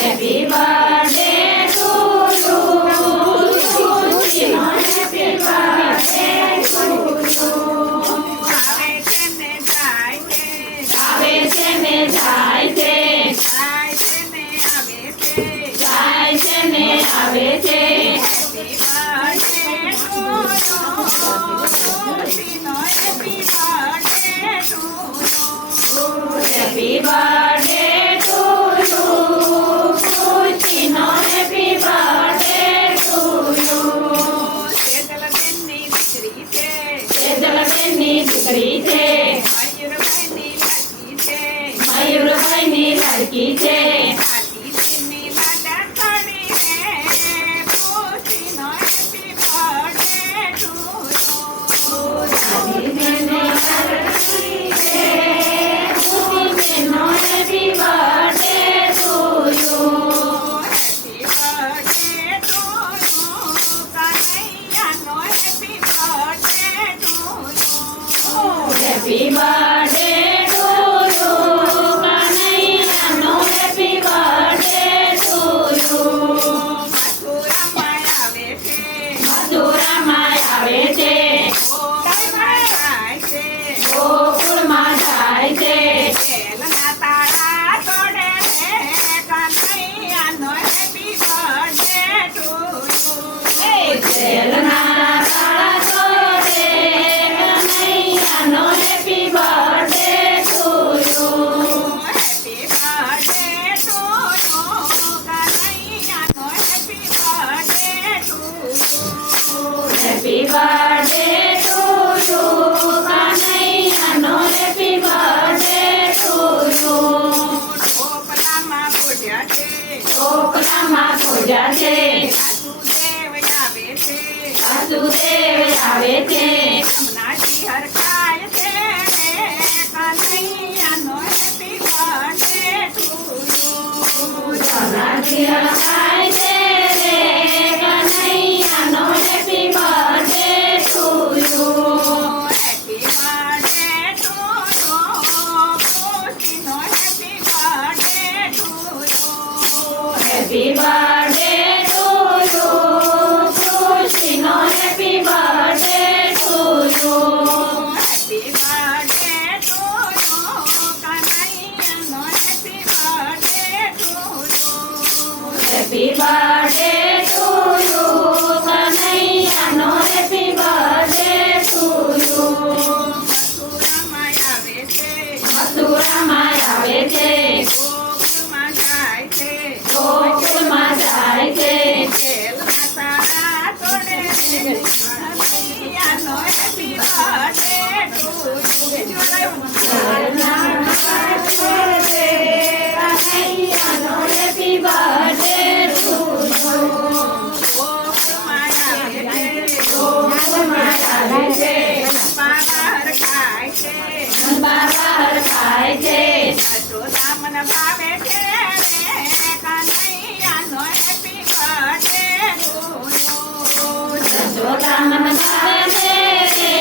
Happy birthday to you. Chino, happy birthday to you. આવે છે ને જાય છે. જાય છે ને આવે છે. Happy birthday to you. Chino, happy birthday to you. સેજલબેનની દીકરી છે. મયુરભાઈની લાડકી છે. Happy birthday to you. Kanaiano, happy birthday to you. મથુરામાં આવે છે. ગોકુળમાં જાય છે. જેલના તાળા તોડે કનૈયાનો happy birthday to you. Happy birthday to you. Happy birthday to you. Kanaiano, happy birthday to you. Happy birthday to you. Kanaiano, happy birthday to you. ગોકુળમાં પૂજા છે. વાસુદેવ આવે છે. જમનાજી હરખાય છે. કનૈયાનો happy birthday to you. Jamnaji હરખાય છે. કનૈયાનો happy birthday to you. Happy birthday to you. ખુશીનો happy birthday to you. Happy birthday to you. ખુશીનો happy birthday to you. Happy birthday to you. કનૈયાનો happy birthday to you. Happy birthday to you. કનૈયાનો happy birthday to you. મથુરામાં આવે છે. ગોકુળમાં જાય છે. જેલના તાળા તોડે કનૈયાનો happy birthday to you. કનૈયાનો happy birthday to you. ગોકુળમાં આવે છે. બહાર ખાય છે. બહાર ખાય છે. યશોદામન ભાવે છે. કનૈયાનો happy birthday to you. યશોદામન ભાવે છે.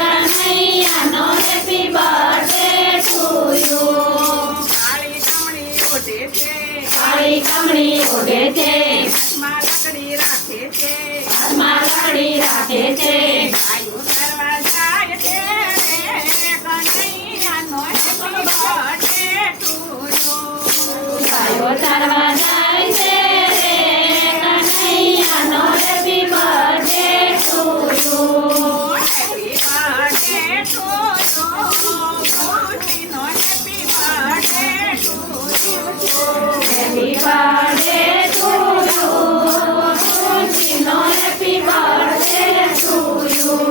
કનૈયાનો happy birthday to you. કાળી કમળી ઓઢે છે. કાળી કમળી ઓઢે છે. હાથમાં લાકડી રાખે છે. હાથમાં લાકડી રાખે છે. ગાયો ચરવા જાય છે. કનૈયાનો happy birthday to you. ગાયો ચરવા જાય છે. કનૈયાનો happy birthday to you. Happy birthday to you. ખુશીનો happy birthday to you. Happy birthday to you. ખુશીનો happy birthday to you.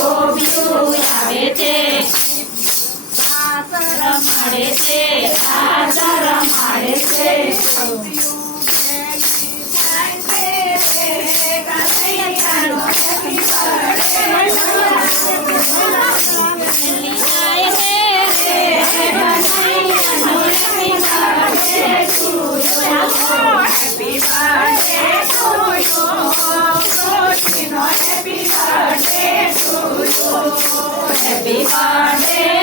ગોપિયું આવે છે રાસ રમાડે છે રાસ રમાડે છે ગોપિયું ભેગી થાય છે કનૈયાનો happy birthday to you. Happy birthday.